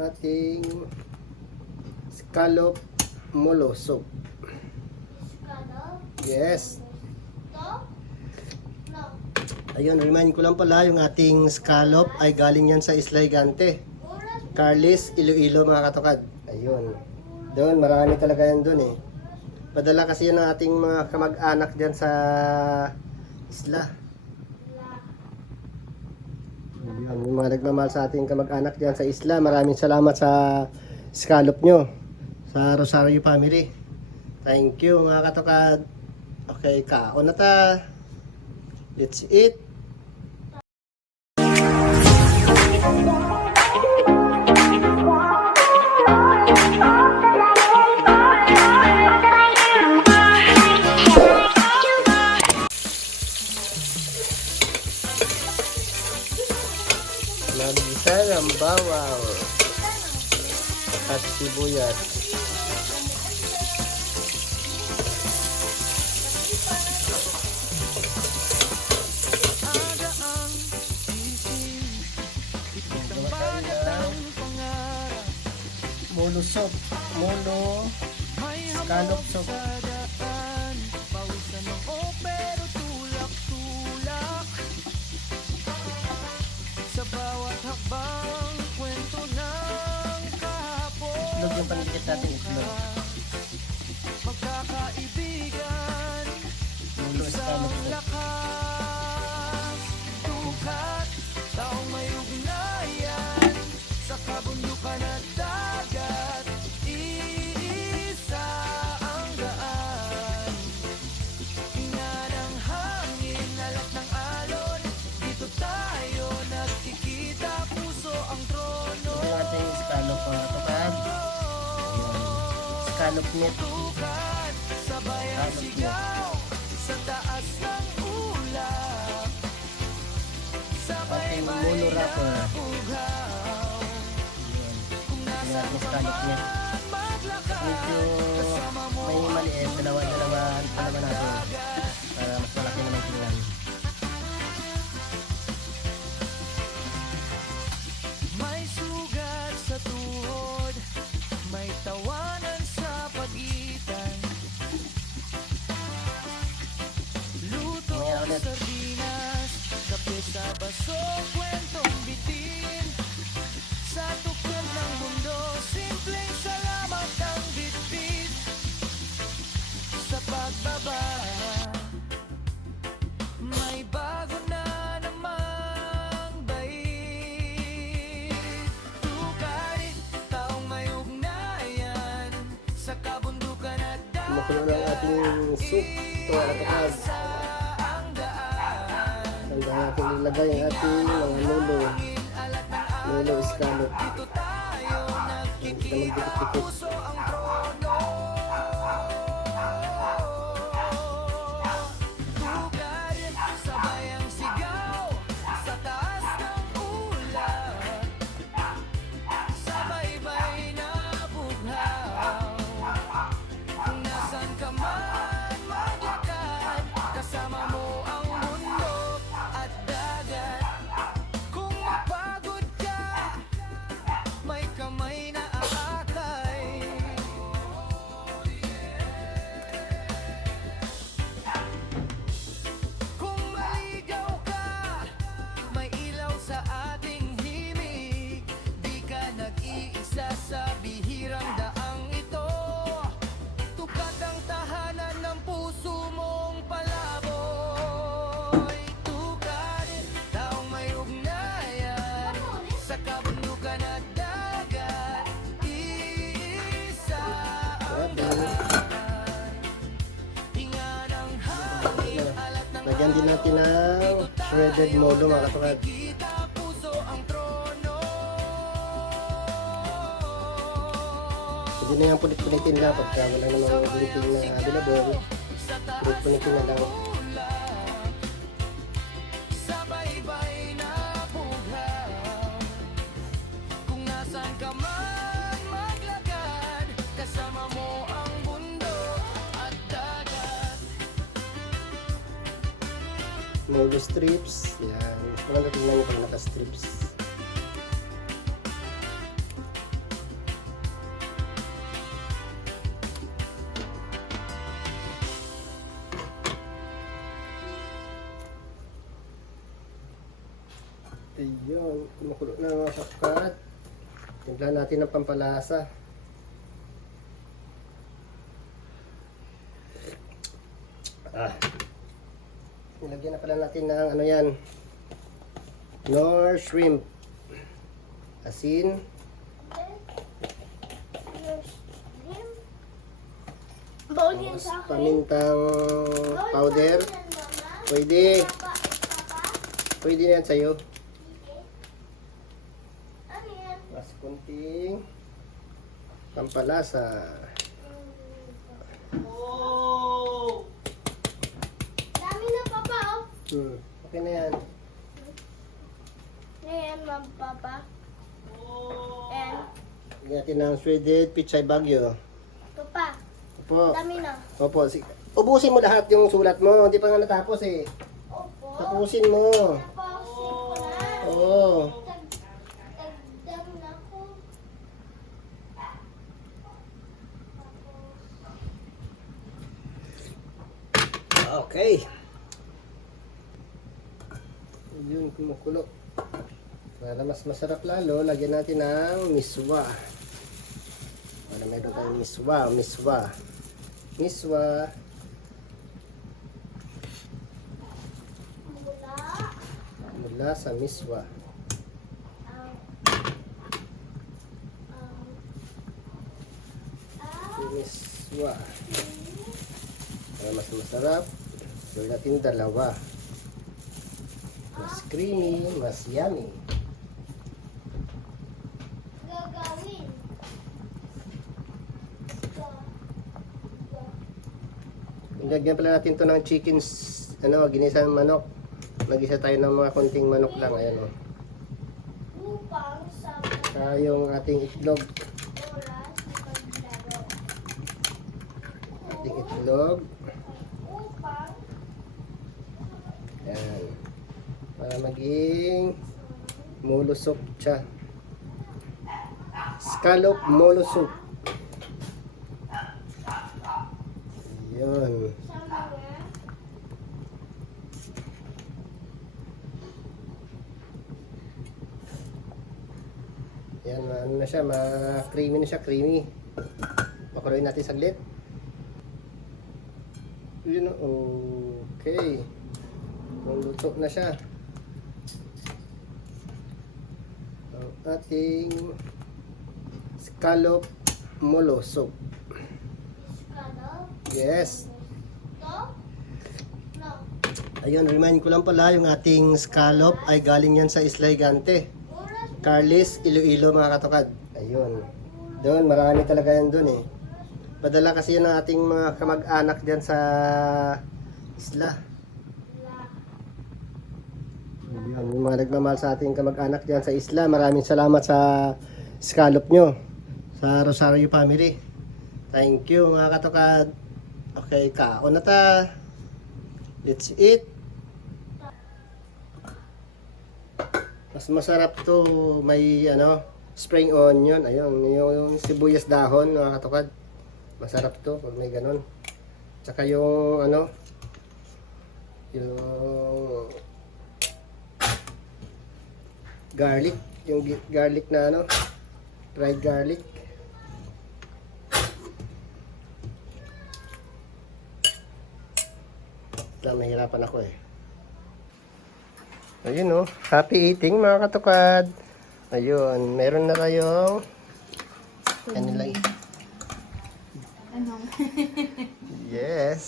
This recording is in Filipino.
ating scallop molo soup. Yes. Ayun, remind ko lang pala, yung ating scallop ay galing yan sa Isla Higante, Carlis, Iloilo mga katokad. Ayun. Doon, marami talaga yan doon eh. Padala kasi yan ng ating mga kamag-anak dyan sa isla. Ayun, yung mga nagmamahal sa ating kamag-anak dyan sa isla, maraming salamat sa scallop nyo. Sa Rosario family. Thank you mga katokad. Okay, kaon na ta. Let's eat. Nagisa ng bawang at sibuyas. Molo soup, molo scallop soup. Sa bawat hakbang kwento ng kahapon, Itlog yung panikit natin, itlog. magkakaibigan, Molo scallop soup. lakas, tukat, taong may ugnayan, sa kabundukan at dagat, iisa ang daan. Hinga ng hangin, alat ng alon, dito tayo nagkikita, puso ang trono. Ito yung ating scallop mga katokad. Scallop meat. Tukan, sabay ang Scallop meat. sigaw, sa taas ng ulap, sabay Ating bay molo na wrapper. bugaw. Yun. Kung Yung nasa ating scallop meat. maglakad, Medyo kasama mo may maliit. Dalawa natin. Para mas malaki naman tingnan. may sugat sa tuhod, may tawanan sa pagitan, luto Mamaya ulit. sardinas, kape sa baso, kwentong bitin, sa tukod ng mundo, simpleng salamat ang bitbit, sa pagbaba may bago na namang bait. Tukarin, taong may ugnayan, sa kabundukan at Kumukulo ng ating soup. Ito mga katokad. ang daan. Hanggang natin ilagay ang ating mga molo. Molo scallop. Dito tayo nagkikita, puso ang trono. Tukarin, sabay ang sigaw, sa taas ng ulap, sabay-bay na bughaw. Kung nasan ka man maglakad, kasama mo ang mundo at dagat. Kung mapagod ka, may kamay na aakay. Kung maligaw ka, may ilaw sa ating himig. Di ka nag-iisa sa bihirang daang ito. Tukat ang tahanan ng puso mong palaboy. Tukarin, taong may ugnayan, sa kabundukan at dagat, iisa ang daan. Hinga ng hangin, alat ng Lagyan din natin ng shredded molo mga katokad. kita, puso ang trono. Pwede na yung pulit-pulitin lang pagka wala namang pulitin na available. Sa taas Pulit-pulitin na lang. ulap, sabay-bay na bughaw. Kung nasan ka man maglakad, kasama mo ang bundok at dagat. Molo strips. Yan. Maganda tingnan nyo pag naka-strips. Ayun, kumukulo na mga kakat. Timpla natin ng pampalasa. Nilagyan na pala natin ng ano yan. Nor shrimp. Asin. Bawal yan Tapos sa akin. pamintang Bawal powder. sa akin yan, Mama. Pwede. Papa, Papa, Pwede na yan sa'yo. ano yan? Mas kunting pampalasa. Dami na, Papa, oh. Okay na yan. Ano yan, Mama, Papa? Ayan. Lagyan natin ng shredded pichay bagyo. Papa, Opo. dami na. Opo. Ubusin mo lahat yung sulat mo. Hindi pa nga natapos eh. Opo. Tapusin mo. Napausin ko na. Oo. Tagdam na ko. Okay. Yun, kumukulo. Para mas masarap lalo, lagyan natin ng miswa. Para meron tayong miswa. Mula. Mula sa miswa. Um, Miswa. Para mas masarap, gawin natin dalawa. Mas creamy, mas yummy. gagawin. Lagyan pala natin to ng chicken, ginisang manok. Nag-isa tayo ng mga konting manok lang, ayan o. Upang sa Saka yung ating itlog. oras na paglaro. Ating itlog. Upang Ayan. Para maging molo soup siya. Scallop molo soup. Yun. sa mga Yan, ano na siya, ma-creamy na siya, creamy. Pakuloyin natin saglit. Yun, okay. Luto na siya. Ang ating scallop molo soup. skalo. Yes. To? No. Ayun, remind ko lang pala, yung ating scallop ay galing yan sa Isla Gigante. Oras Carlis, Iloilo mga katukad. Ayun. Doon, marami talaga yan doon eh. Padala kasi yan ng ating mga kamag-anak dyan sa isla. Ayun, yung mga nagmamahal sa ating kamag-anak dyan sa isla. Maraming salamat sa scallop nyo. Sa Rosario family. Thank you mga katukad. Okay, kaon na ta. Let's eat. Mas masarap to, may spring onion, ayun, yung sibuyas dahon, mga katukad. Masarap to pag may ganon. Tsaka yung yung garlic, yung garlic na fried garlic. Mahirapan ako eh. Ayun happy eating mga katukad. Ayun, meron na tayong ano lang. Yes.